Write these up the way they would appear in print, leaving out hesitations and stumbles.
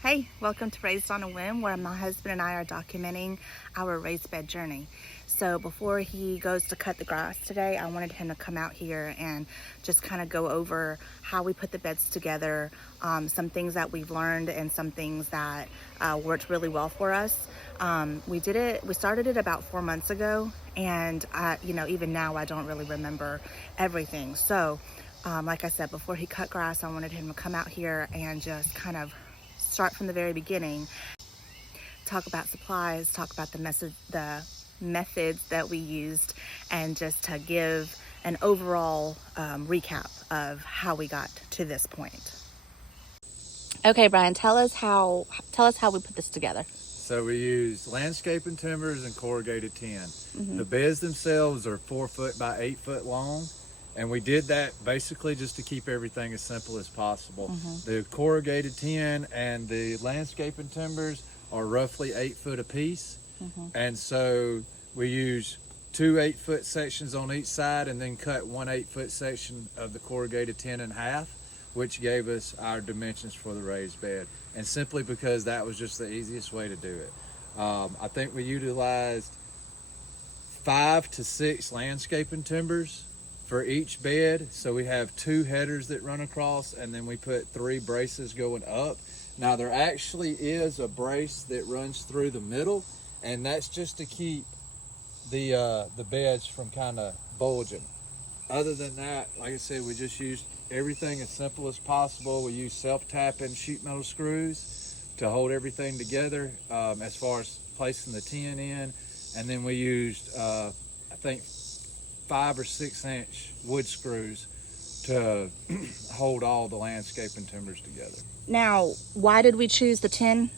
Hey, welcome to Raised on a Whim, where my husband and I are documenting our raised bed journey. So before he goes to cut the grass today, I wanted him to come out here and just kind of go over how we put the beds together, some things that we've learned and some things that worked really well for us. We started it about 4 months ago, and even now I don't really remember everything. So like I said, before he cut grass, I wanted him to come out here and just kind of start from the very beginning, talk about supplies, talk about the methods that we used, and just to give an overall recap of how we got to this point. Okay, Brian, tell us how we put this together. So we used landscaping timbers and corrugated tin. The beds themselves are 4 foot by 8 foot long. And we did that basically just to keep everything as simple as possible. The corrugated tin and the landscaping timbers are roughly 8 foot apiece. And so we use 2 8-foot sections on each side and then cut 1 8-foot section of the corrugated tin in half, which gave us our dimensions for the raised bed. And simply because that was just the easiest way to do it. I think we utilized 5 to 6 landscaping timbers for each bed. So we have 2 headers that run across, and then we put 3 braces going up. Now there actually is a brace that runs through the middle, and that's just to keep the beds from kind of bulging. Other than that, like I said, we just used everything as simple as possible. We used self-tapping sheet metal screws to hold everything together as far as placing the tin in, and then we used I think 5 or 6 inch wood screws to hold all the landscaping timbers together. Now, why did we choose the tin?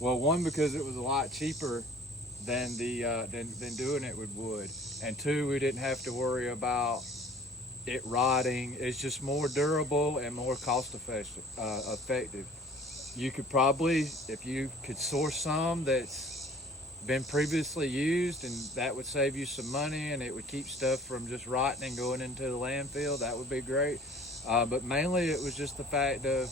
Well, one, because it was a lot cheaper than than doing it with wood, and 2, we didn't have to worry about it rotting. It's just more durable and more cost effective. You could probably, if you could source some that's been previously used, and that would save you some money and it would keep stuff from just rotting and going into the landfill, that would be great. But mainly it was just the fact of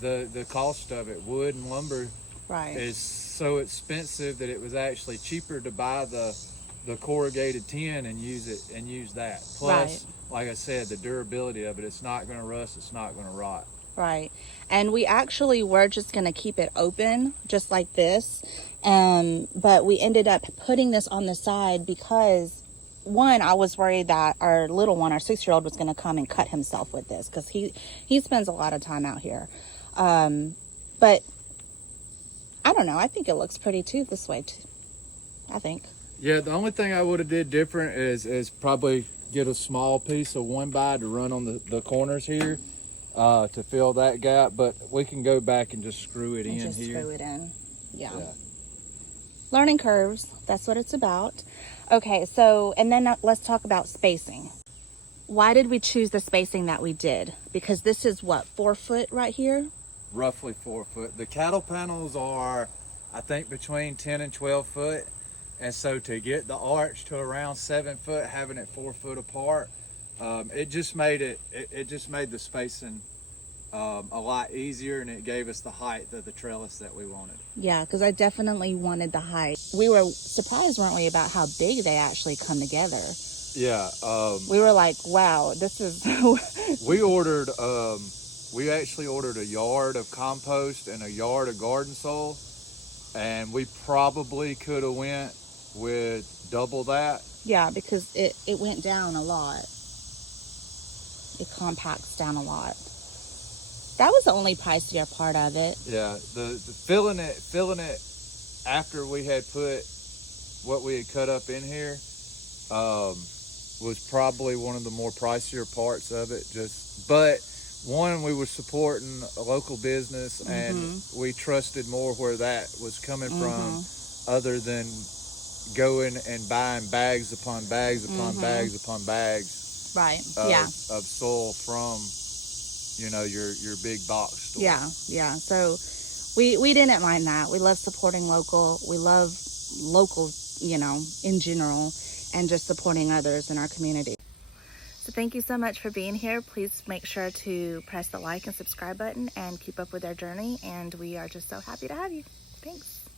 the cost of it. Wood and lumber is so expensive that it was actually cheaper to buy the corrugated tin and use that. Plus, like I said, the durability of it, it's not going to rust, it's not going to rot. Right. And we actually were just going to keep it open just like this. But we ended up putting this on the side because, one, I was worried that our little one, our 6-year-old, was going to come and cut himself with this because he spends a lot of time out here. But I don't know. I think it looks pretty too this way too. I think. Yeah, the only thing I would have did different is probably get a small piece of 1x to run on the corners here. To fill that gap, but we can go back and just screw it in here. Screw it in. Yeah. Learning curves, that's what it's about. Okay, so, and then let's talk about spacing. Why did we choose the spacing that we did? Because this is what, 4 foot right here? Roughly 4 foot. The cattle panels are, I think, between 10 and 12 foot. And so to get the arch to around 7 foot, having it 4 foot apart, it just made the spacing a lot easier, and it gave us the height of the trellis that we wanted. Yeah, because I definitely wanted the height. We were surprised, weren't we, about how big they actually come together. Yeah. We were like, wow, this is... we actually ordered a yard of compost and a yard of garden soil, and we probably could have went with double that. Yeah, because it went down a lot. It compacts down a lot. That was the only pricier part of it. Yeah, the filling it after we had put what we had cut up in here was probably one of the more pricier parts of it. But one, we were supporting a local business, and we trusted more where that was coming from, other than going and buying bags upon bags upon bags upon bags. Right. Of soil from, your big box store. Yeah. So we didn't mind that. We love supporting local. We love local, in general, and just supporting others in our community. So thank you so much for being here. Please make sure to press the like and subscribe button and keep up with our journey. And we are just so happy to have you. Thanks.